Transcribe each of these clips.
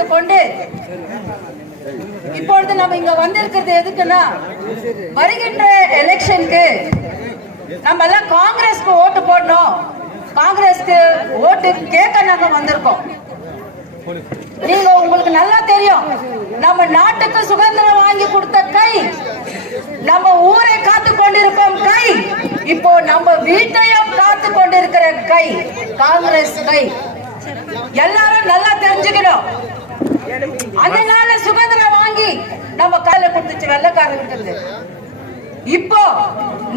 வைத்துக் கொண்டு இப்பொழுது நம்ம இங்க வந்திருக்கிறது எதுக்குன்னா வருகின்ற எலெக்ஷனுக்கு நம்ம எல்லாம் காங்கிரஸ்க்கு ஓட்டு போடணும். காங்கிரஸ்க்கு ஓட்டு கேட்க நாங்க வந்திருக்கோம். நீங்க உங்களுக்கு நல்லா தெரியும் நம்ம நாட்டுக்கு சுதந்திரம் வாங்கி கொடுத்த கை நம்ம ஊரை காத்து கொண்டிருப்போம் கை இப்போ நம்ம வீட்டையும் காத்து கொண்டிருக்கிற கை காங்கிரஸ் கை. எல்லாரும் நல்லா தெரிஞ்சுக்கணும். அதனால சுதந்திரம் வாங்கி நம்ம கையில கொடுத்துச்சு வெள்ளக்காரங்களுக்கு இப்போ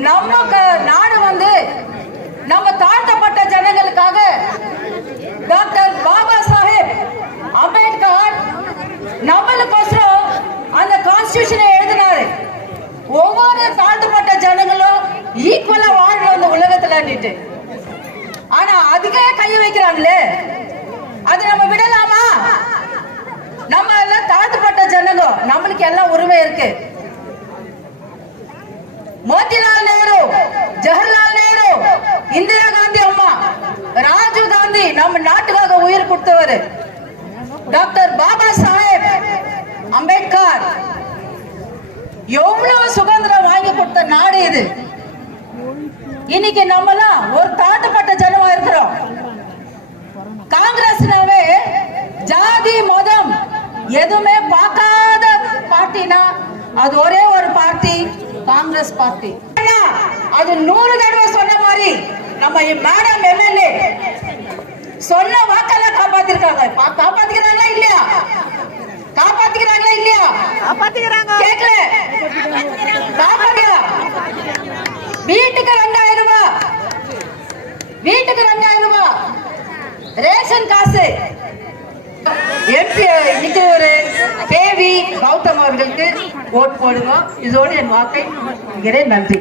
நம்ம க- நாடு வந்து நம்ம தாழ்த்தப்பட்ட ஜனங்களுக்காக டாக்டர் பாபா சாஹேப் அம்பேத்கர் நம்மளுக்கோசரம் அந்த கான்ஸ்டியூஷனை எழுதினாரு. ஒவ்வொரு தாழ்த்தப்பட்ட ஜனங்களும் ஈக்குவலா வாழணும் இந்த உலகத்துலன்னுட்டு ஆனா அதுக்கே கைய வைக்கிறாங்களே. அது நம்ம விடலாமா? நம்ம எல்லாம் தாழ்த்தப்பட்ட ஜனங்க நம்மளுக்கு எல்லாம் உரிமை இருக்கு. மோதிலால் நேரு ஜவஹர்லால் நேரு இந்திரா காந்தி அம்மா ராஜீவ் காந்தி நம்ம நாட்டுக்காக உயிர் கொடுத்தவர். டாக்டர் பாபா சாஹேப் அம்பேத்கர். எவ்வளவு சுதந்திரம் வாங்கி கொடுத்த நாடு இது. இன்னைக்கு நம்மலாம் ஒரு தாழ்த்தப்பட்ட ஜனமா இருக்கிறோம். அது ஒரே ஒரு பார்ட்டி காங்கிரஸ் பார்ட்டி. அது நூறு தடவை சொன்ன மாதிரி நம்ம மேடம் எம்எல்ஏ சொன்ன வாக்கெல்லாம் காப்பாத்திருக்காங்க. காப்பாத்திக்கிறாங்களா இல்லையா? காப்பாத்திக்கிறாங்களா இல்லையா? காப்பாத்திக்கிறாங்க. கேட்கல வீட்டுக்கு ரெண்டாயிரம் ரூபாய் வீட்டுக்கு ரெண்டாயிரம் ரூபாய் ரேஷன் காசு. எம்பி நிற்கிறவர் தேவி கௌதம் அவர்களுக்கு ஓட் போடுங்க. இதோடு என் வாக்கை நன்றி.